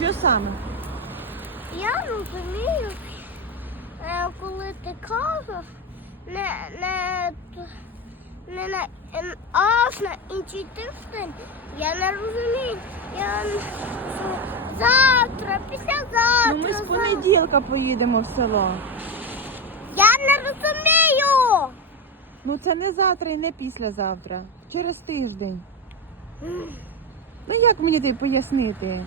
Що саме? Я розумію, е, коли ти кажеш, не, не, не на ен- аж на інший тиждень, я не розумію. Я завтра, післязавтра. Ну ми з понеділка поїдемо в село. Я не розумію. Ну це не завтра і не післязавтра. Через тиждень. Ну як мені тобі пояснити?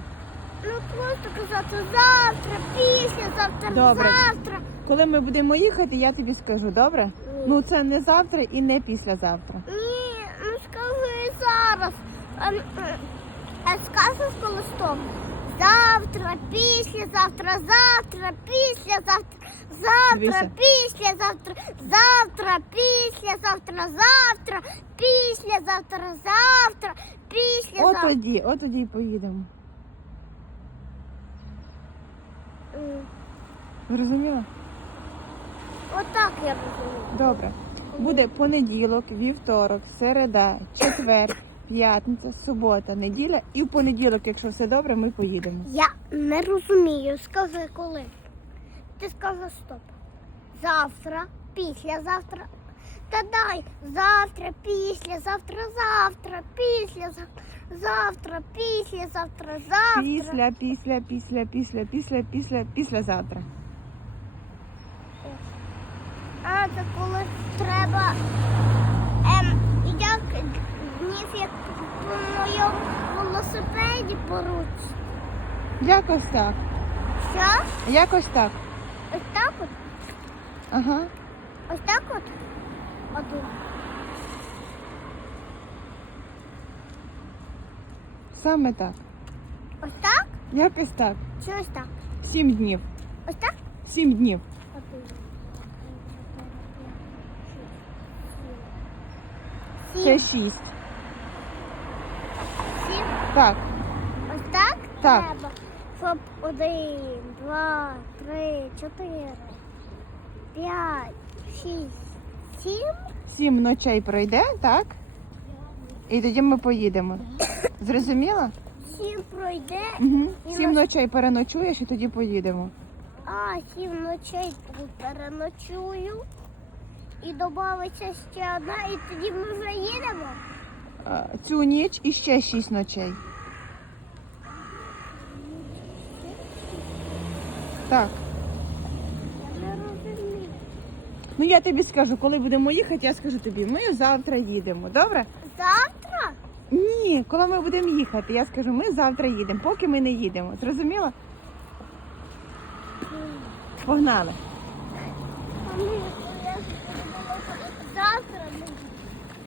Ну просто казати завтра, післязавтра, Добре. завтра. Коли ми будемо їхати, я тобі скажу, добре? Ні. Ну це не завтра і не післязавтра. Ні, ну скажи зараз. А, а скажеш коли стоп? Завтра, післязавтра, завтра, післязавтра, завтра, Дивися. післязавтра, завтра, післязавтра, завтра, післязавтра, завтра, От післязавтра. тоді, от тоді і поїдемо. Зрозуміла? Отак я розумію. Добре. Буде понеділок, вівторок, середа, четвер, п'ятниця, субота, неділя і в понеділок, якщо все добре, ми поїдемо. Я не розумію. Скажи коли. Ти скажи стоп. Завтра, післязавтра. Та дай завтра, післязавтра, завтра, післязавтра, завтра, післязавтра, завтра. завтра. Після, після, після, після, після, після, післязавтра. А це коли треба ем, як днів, як по моєму велосипеді поруч. Якось так. Що? Якось так. Ось так от? Ага. Ось так от? Один. Саме так. Ось так? Якось так. Чи ось так? Сім днів. Ось так? Сім днів. Один. Це Сім. шість. Сім. Так. Ось так? Так. Треба. Щоб один, два, три, чотири, п'ять, шість, сім. Сім ночей пройде, так? І тоді ми поїдемо. Зрозуміла? Сім пройде. Угу. І Сім на- ночей переночуєш і тоді поїдемо. А, сім ночей тут переночую. І додається ще одна, і тоді ми вже їдемо. А, Цю ніч і ще шість ночей. Так. Я не розумію. Ну я тобі скажу, коли будемо їхати, я скажу тобі, ми завтра їдемо, добре? Завтра? Ні, коли ми будемо їхати, я скажу, ми завтра їдемо, поки ми не їдемо. Зрозуміло? Погнали. Завтра ми